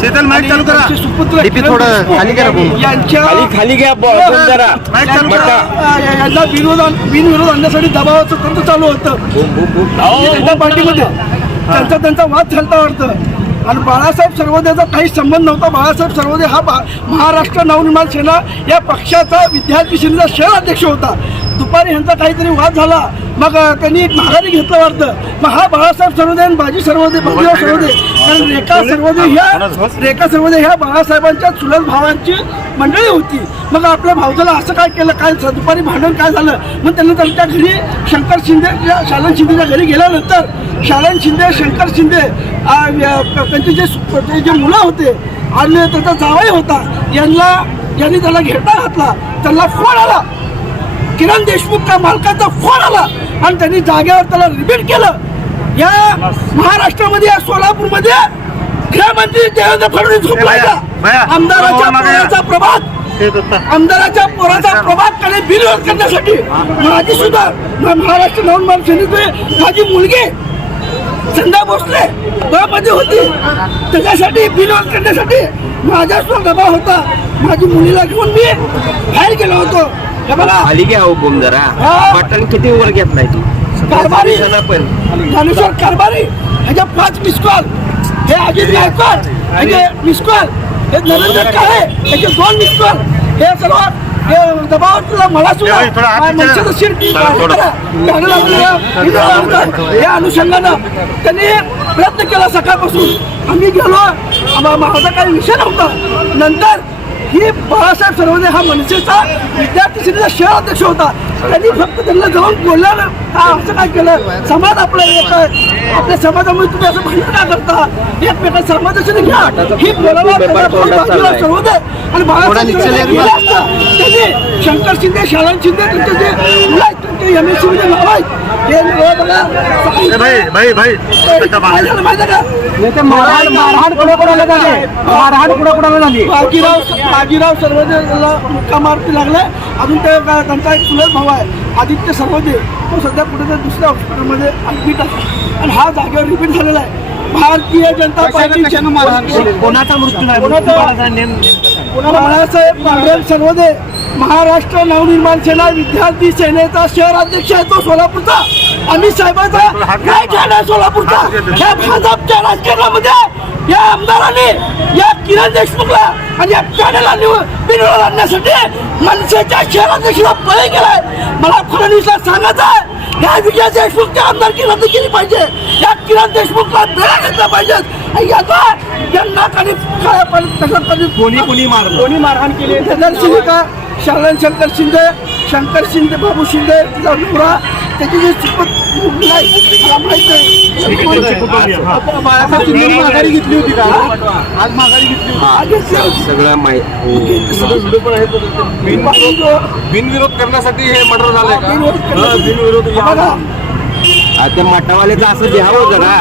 Sheetal mic चालू करा. थोडं खाली करा. खाली घ्या जरा. यांना बिनविरोध आणण्यासाठी दबावाचं तंत्र चालू होतं जनता पार्टीमध्ये. त्यांचा वाद झालता वाटतं. आणि बाळासाहेब सर्वोदयाचा काही संबंध नव्हता. बाळासाहेब सर्वोदय हा महाराष्ट्र नवनिर्माण सेना या पक्षाचा विद्यार्थी सेनेचा शहर अध्यक्ष होता. दुपारी ह्यांचा काहीतरी वाद झाला, मग त्यांनी माघारी घेतलं वाटतं. मग हा बाळासाहेब सर्वोदय आणि बाजीराव सर्वोदय कारण रेखा सर्वोदय ह्या बाळासाहेबांच्या चुलत भावांची मंडळी होती. मग आपल्या भावजाला असं काय केलं, काय दुपारी भांडण काय झालं. मग त्यांनी त्यांच्या घरी शंकर शिंदे शालन शिंदेच्या घरी गेल्यानंतर शालन शिंदे शंकर शिंदे त्यांचे जे मुलं होते आणि त्याचा जावई होता यांनी त्याला घेरता घातला. त्यांना फोन आला, किरण देशमुख त्या मालकाचा फोन आला आणि त्यांनी जागेवर त्याला रिपीट केलं. या महाराष्ट्रामध्ये या सोलापूरमध्ये गृहमंत्री देवेंद्र फडणवीस झोपलाय का? आमदाराच्या पोराचा प्रभाग बिनविरोध करण्यासाठी माझी सुद्धा महाराष्ट्र नवनिर्माण सेनेची माझी मुलगी संध्या भोसले मध्ये होती. त्याच्यासाठी बिनविरोध करण्यासाठी माझा सुद्धा दबाव होता. माझी मुलीला घेऊन मी बाहेर गेलो होतो. हे बघा खाली घ्या बोम जरा. बटन किती वर घेतलाय तू? कारभारी ज्ञानेश्वर कारभारी ह्याच्या 5 मिस कॉल. हे अजित गायकवाड ह्याचे मिस कॉल. हे नरेंद्र काळे ह्याचे 2 मिस कॉल. हे सर्व हे दबाव मला सुद्धा या अनुषंगानं त्यांनी प्रयत्न केला. सकाळपासून आम्ही गेलो, माझा काही विषय नव्हता. नंतर ही बाळासाहेब सर्वोदय हा मनसेचा विद्यार्थी सेनेचा शहर अध्यक्ष होता. त्यांनी फक्त त्यांना जाऊन बोलल्यानं असं काय केलं. समाज आपला एक आहे, आपल्या समाजामुळे तुम्ही असं भांडण का करता. एकमेका समाजाची घ्या ही बोलावा सर्वोदय आणि बाळासाहेब त्यांनी शंकर शिंदे शालन शिंदे त्यांचे जे मुलं आहेत त्यांचे MSC मध्ये नाव आहेत हे बघा. माहिती का मारहाण कुणाला झाली. बाजीराव सर्वोदयला मुक्का मारती लागले. अजून ते त्यांचा एक चुलत भाऊ आहे आदित्य सर्वोदय, तो सध्या कुठेतरी दुसऱ्या हॉस्पिटलमध्ये ऍडमिट आहे आणि हा जागेवर रिपीट झालेला आहे. भारतीय जनता पार्टी कोणाचा मृत्यू बाळासाहेब पांडुरंग सर्वोदय महाराष्ट्र नवनिर्माण सेना विद्यार्थी सेनेचा शहर अध्यक्ष आहे. तो सोलापूरचा अमित साहेबांचा काय ठेवला सोलापूरचा. या भाजपच्या राजकारणामध्ये या आमदारांनी या किरण देशमुखला आणि या पॅनलला बिनविरोध आणण्यासाठी मनसेच्या शहर अध्यक्षाला बळी केलाय. मला फडणवीसला सांगायचं आहे या विजय देशमुखच्या आमदारकी रद्द केली पाहिजे. या किरण देशमुखला बेड्या घेतल्या पाहिजेत. यांना कोणी मारहाण केली. नरसिंहिका शालन शंकर शिंदे बाबू शिंदे तिचा मुलगा त्याची जी माघारी घेतली होती का? आज माघारी घेतली सगळं बिनविरोध करण्यासाठी हे मर्डर झालंय का? बिनविरोध त्या मठावाल्याचं असं द्यावं जरा.